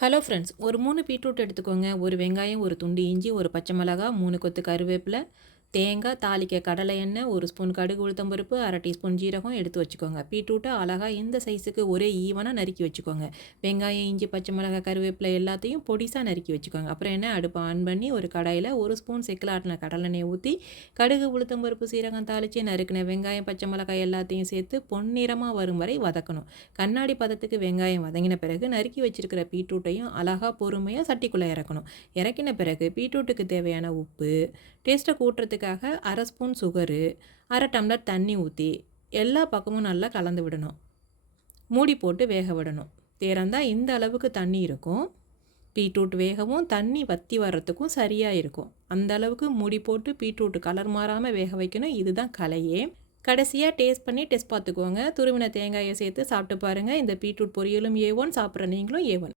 Hello friends, ஒரு 3 beetroot எடுத்துக்கோங்க. ஒரு வெங்காயம், ஒரு துண்டு இஞ்சி, ஒரு பச்சை மிளகாய், 3 கொத்து கருவேப்பிலை, தேங்காய், தாளிக்க கடலை எண்ணெய், 1 ஸ்பூன் கடுகு உளுத்தம் பருப்பு, 1/2 டீஸ்பூன் ஜீரகம் எடுத்து வச்சுக்கோங்க. பீட்ரூட்டை அழகாக இந்த சைஸுக்கு ஒரே ஈவனாக நறுக்கி வச்சுக்கோங்க. வெங்காயம், இஞ்சி, பச்சை மிளகாய், கருவேப்பிலை எல்லாத்தையும் பொடிசாக நறுக்கி வச்சுக்கோங்க. அப்புறம் என்ன, அடுப்பை ஆன் பண்ணி ஒரு கடாயில் 1 ஸ்பூன் செக்கில் ஆட்டின கடலெண்ணெய் ஊற்றி கடுகு உளுத்தம் பருப்பு சீரகம் தாளித்து நறுக்கின வெங்காயம், பச்சை மிளகாய் எல்லாத்தையும் சேர்த்து பொன்னிறமாக வரும் வரை வதக்கணும். கண்ணாடி பதத்துக்கு வெங்காயம் வதங்கின பிறகு நறுக்கி வச்சிருக்கிற பீட்ரூட்டையும் அழகாக பொறுமையாக சட்டிக்குள்ளே இறக்கணும். இறக்கின பிறகு பீட்ரூட்டுக்கு தேவையான உப்பு, டேஸ்ட்டை கூட்டுறதுக்காக 1/2 ஸ்பூன் சுகரு, 1/2 டம்ளர் தண்ணி ஊற்றி எல்லா பக்கமும் நல்லா கலந்து விடணும். மூடி போட்டு வேக விடணும். தேறந்தால் இந்த அளவுக்கு தண்ணி இருக்கும். பீட்ரூட் வேகவும் தண்ணி வற்றி வர்றதுக்கும் சரியாக இருக்கும். அந்த அளவுக்கு மூடி போட்டு பீட்ரூட் கலர் மாறாமல் வேக வைக்கணும். இதுதான் கலையே. கடைசியாக டேஸ்ட் பார்த்துக்கோங்க. துருவின தேங்காயை சேர்த்து சாப்பிட்டு பாருங்கள். இந்த பீட்ரூட் பொரியலும் A1, சாப்பிட்ற நீங்களும் A1.